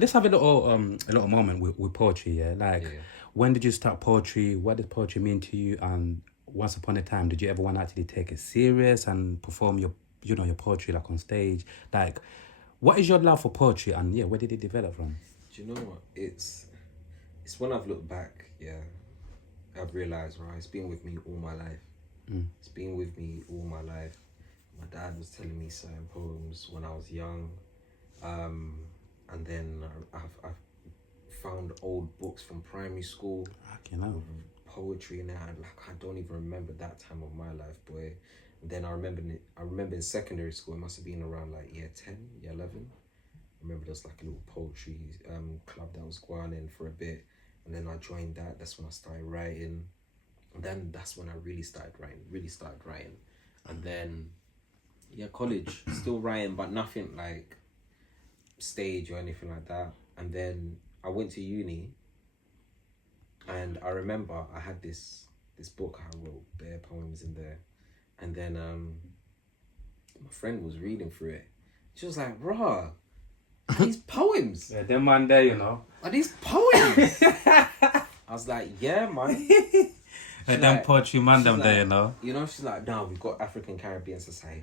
Let's have a little moment with poetry, yeah? Like, Yeah. when did you start poetry? What did poetry mean to you? And once upon a time, did you ever want to actually take it serious and perform your poetry like on stage? Like, what is your love for poetry? And yeah, where did it develop from? Do you know what? It's when I've looked back, yeah, I've realized, right, it's been with me all my life. It's been with me all my life. My dad was telling me certain poems when I was young, um, and then I've found old books from primary school Fucking hell. with poetry in it. And like I don't even remember that time of my life, boy. And then I remember in secondary school, it must have been around like year 10, year 11. I remember there was like a little poetry club that was going on in for a bit, and then I joined that. That's when I started writing, and then that's when I really started writing, and then yeah, college still writing, but nothing like stage or anything like that. And then I went to uni, and I remember I had this book I wrote bare poems in there, and then my friend was reading through it. She was like, "Raw, are these poems? Yeah, them man there, you know. Are these poems?" I was like, "Yeah, man." Like, them Like, poetry man she's them there, like, you know. she's like, "No, we've got African Caribbean Society.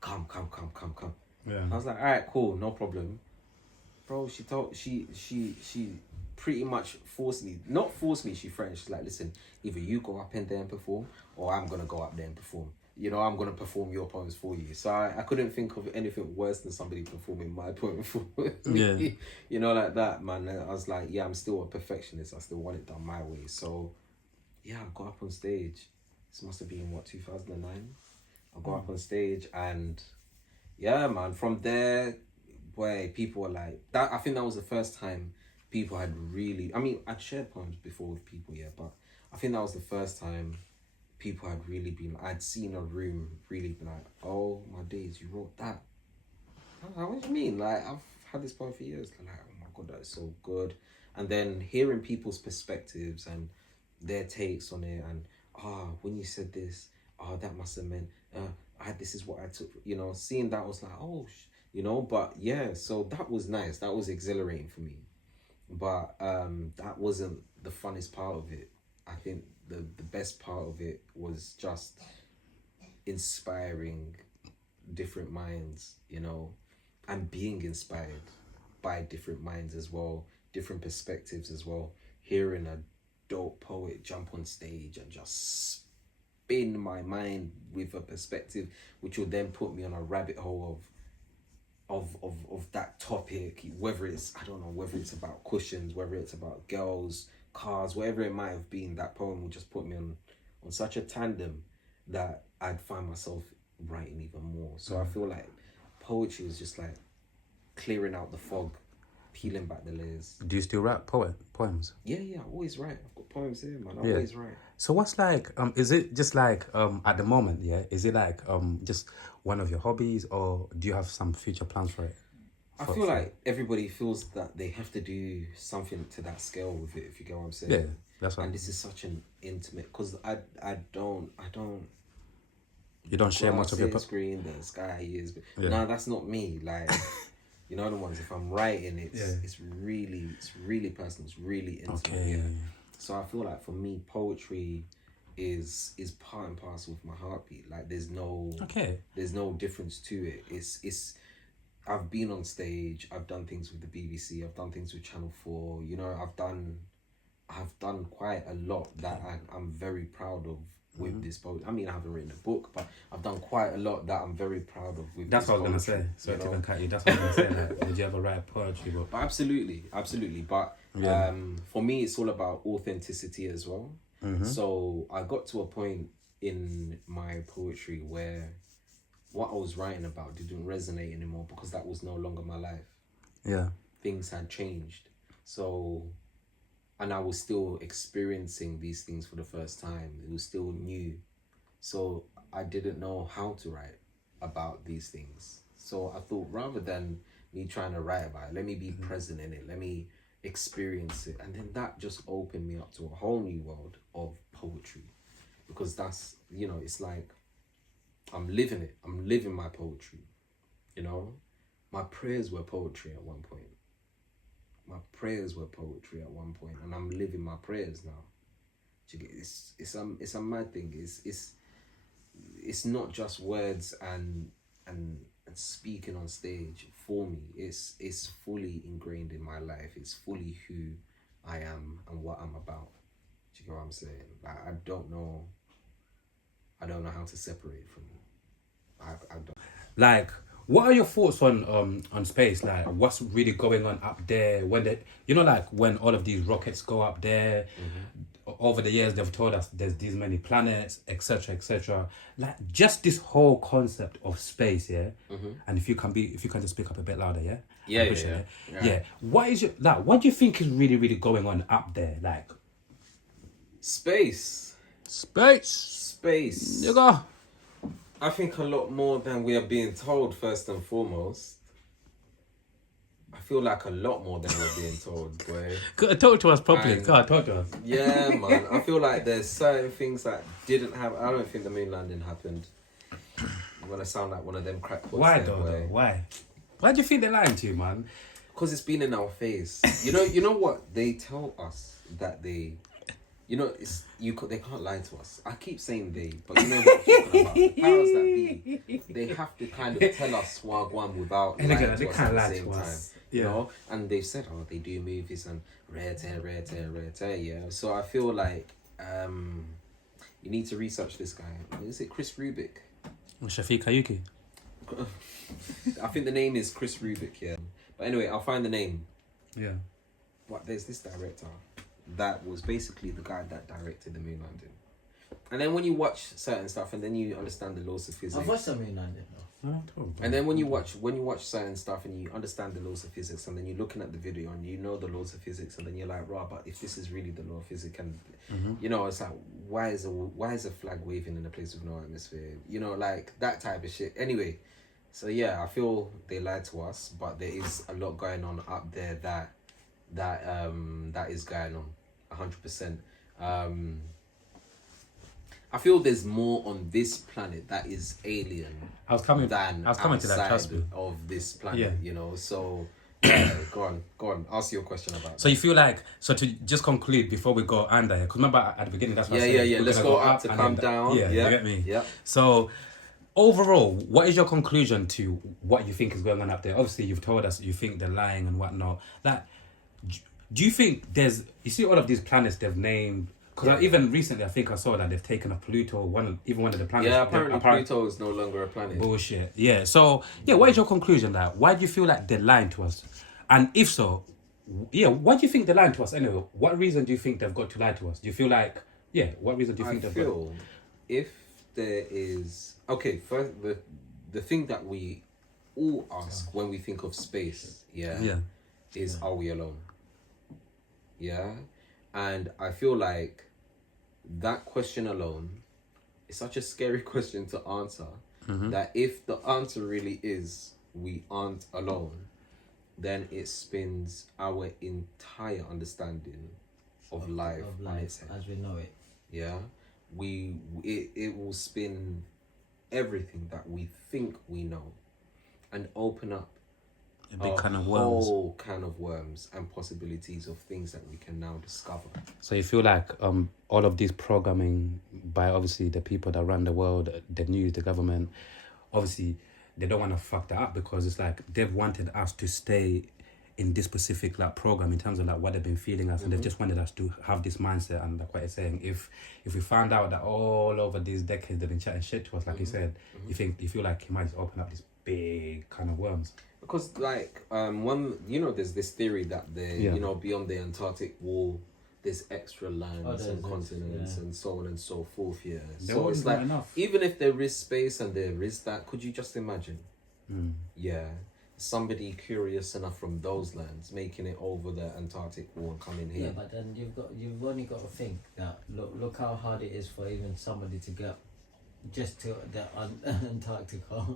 Come, come, come, come, come." Yeah. I was like, "All right, cool, no problem." Bro, she pretty much forced me, not forced me, she threatened. She's like, "Listen, either you go up in there and perform, or I'm gonna go up there and perform. I'm gonna perform your poems for you." So I couldn't think of anything worse than somebody performing my poem for Yeah. me. Like that, man. I was like, yeah, I'm still a perfectionist. I still want it done my way. So yeah, I got up on stage. This must have been what, 2009. I got up on stage, and yeah, man. From there, where people were like that. I think that was the first time people had really. I mean, I'd shared poems before with people, yeah, but I think that was the first time people had really been. I'd seen a room really be like, "Oh my days, you wrote that." I was like, "What do you mean? Like, I've had this poem for years." They're like, "Oh my god, that is so good." And then hearing people's perspectives and their takes on it, and when you said this, that must have meant this is what I took. Seeing that was like, oh, But yeah, so that was nice. That was exhilarating for me. But that wasn't the funnest part of it. I think the best part of it was just inspiring different minds, and being inspired by different minds as well, different perspectives as well. Hearing a dope poet jump on stage and just spin my mind with a perspective, which will then put me on a rabbit hole of that topic, whether it's, I don't know, whether it's about cushions, whether it's about girls, cars, whatever it might have been. That poem will just put me on such a tandem that I'd find myself writing even more. So I feel like poetry is just like clearing out the fog, peeling back the layers. Do you still write poems? Yeah, I always write. I've got poems here, man. I Yeah. always write. So what's like, is it just like, at the moment, yeah? Is it like, just one of your hobbies, or do you have some future plans for it? I feel like everybody feels that they have to do something to that scale with it, if you get what I'm saying. Yeah, that's what. And this is such an intimate, because I don't You don't share much of your... screen, the sky is, but no, that's not me. Like, the ones, if I'm writing, it's really personal, it's really intimate. Okay. Yeah. So I feel like for me, poetry is part and parcel with my heartbeat. Like there's no difference to it. It's I've been on stage, I've done things with the BBC, I've done things with Channel 4, I've done quite a lot that I'm very proud of with this poetry. I mean, I haven't written a book, but I've done quite a lot that I'm very proud of with That's this what I was poetry, going to say. So to even cut you, that's what I was going to say. Like, would you ever write a poetry book? But absolutely. But for me, it's all about authenticity as well. So I got to a point in my poetry where what I was writing about didn't resonate anymore, because that was no longer my life. Yeah. Things had changed. So, and I was still experiencing these things for the first time. It was still new. So I didn't know how to write about these things. So I thought, rather than me trying to write about it, let me be present in it. Let me experience it. And then that just opened me up to a whole new world of poetry. Because that's, it's like, I'm living it. I'm living my poetry. My prayers were poetry at one point. my prayers were poetry at one point, and I'm living my prayers now. Do you get it's a mad thing. It's not just words and speaking on stage for me. It's fully ingrained in my life. It's fully who I am and what I'm about. Do you get what I'm saying? Like, I don't know how to separate from it. I don't. Like, what are your thoughts on space? Like, what's really going on up there? When like when all of these rockets go up there, over the years they've told us there's these many planets, etc., etc. Like, just this whole concept of space, yeah. And if you can just speak up a bit louder, yeah. Yeah, I appreciate yeah, it. yeah. Yeah. What is it like? What do you think is really, really going on up there? Like, Space. space, nigga. I think a lot more than we are being told, first and foremost. I feel like a lot more than we're being told, boy. Talk to us properly. And- God, talk to us. Yeah, man. I feel like there's certain things that didn't happen. I don't think the moon landing happened. I'm going to sound like one of them crackpots. Why though? Why? Why do you think they're lying to you, man? Because it's been in our face. You know what? They tell us that they... they can't lie to us. I keep saying they, but you know what I'm talking about. The powers that be, they have to kind of tell us wagwan without And lying again, to they us can't at the lie same to time. us. You Yeah. know, and they've said, they do movies and rare tear, yeah. So I feel like you need to research this guy. Is it Chris Rubik? Shafiq Ayuki. I think the name is Chris Rubik, yeah. But anyway, I'll find the name. Yeah. But there's this director that was basically the guy that directed the moon landing. And then when you watch certain stuff, and then you understand the laws of physics. I've watched the moon landing though. And then when you watch certain stuff and you understand the laws of physics, and then you're looking at the video and you know the laws of physics, and then you're like, right, but if this is really the law of physics, and you know, it's like, why is a flag waving in a place with no atmosphere? You know, like that type of shit. Anyway, so yeah, I feel they lied to us, but there is a lot going on up there that is going on 100%. I feel there's more on this planet that is alien I was coming than to that, trust me. of this planet, Yeah. you know. So yeah, go on, ask your question about So you feel like, so to just conclude before we go under here, because remember at the beginning that's what I said. yeah. we're Let's gonna go up to and come then down. Yeah, you get me? Yeah. So overall, what is your conclusion to what you think is going on up there? Obviously, you've told us you think they're lying and whatnot. Like, do you think you see all of these planets they've named? Because even recently, I think I saw that they've taken a Pluto, one of the planets. Yeah, apparently Pluto is no longer a planet. Bullshit. Yeah. So what is your conclusion? Like, why do you feel like they're lying to us? And if so, why do you think they're lying to us anyway? What reason do you think they've got to lie to us? Do you feel like, what reason do you think they've got? If there is first the thing that we all ask when we think of space, is are we alone? Yeah, and I feel like that question alone is such a scary question to answer. That if the answer really is we aren't alone, then it spins our entire understanding of life on its head. As we know it. Yeah, it will spin everything that we think we know and open up A big can of worms. whole can of worms and possibilities of things that we can now discover. So you feel like all of this programming by obviously the people that run the world, the news, the government, obviously they don't want to fuck that up because it's like they've wanted us to stay in this specific like program in terms of like what they've been feeding us, and they've just wanted us to have this mindset. And like what you're saying, if we found out that all over these decades they've been chatting shit to us, like you said, you feel like it might just open up this big kind of worms. Because like there's this theory that beyond the Antarctic wall there's extra lands and continents and so on and so forth. Yeah, so it's like even if there is space and there is that, could you just imagine? Somebody curious enough from those lands making it over the Antarctic wall and coming here. Yeah, but then you've only got to think that look how hard it is for even somebody to get just to the Antarctica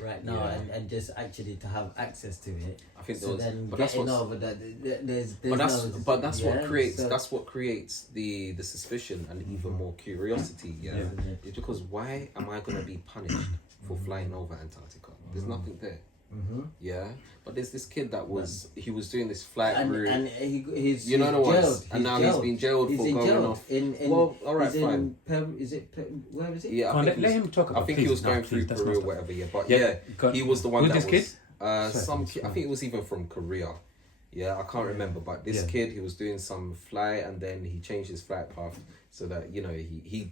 right now and just actually to have access to it. I think so then but that's what creates the suspicion and even more curiosity. It's because why am I gonna be punished for flying over Antarctica? There's nothing there. Yeah, but there's this kid that he was doing this flight route. And he's you know the jailed. ones, and now he's been jailed for going off. Well, all right, fine. Where is it? Yeah, Let him talk about. I think he was going through Peru or whatever. Yeah, but he was the one Who's that this was. kid? Some kid, I think it was even from Korea. Yeah, I can't remember, but this kid, he was doing some flight, and then he changed his flight path so that he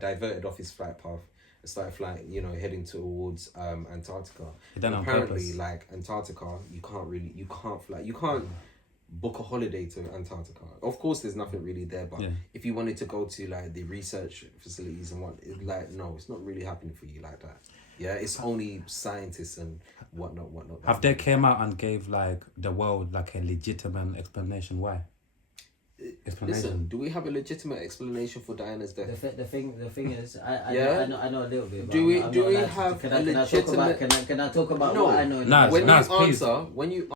diverted off his flight path and started flying, heading towards Antarctica. Apparently, like Antarctica, you can't book a holiday to Antarctica. Of course, there's nothing really there, but if you wanted to go to like the research facilities and no, it's not really happening for you like that. Yeah, it's only scientists and whatnot. Have they came out and gave like the world like a legitimate explanation why? Listen, do we have a legitimate explanation for Diana's death? The thing is, I know a little bit. Do we have a legitimate? Can I talk about No, what I know? when you answer,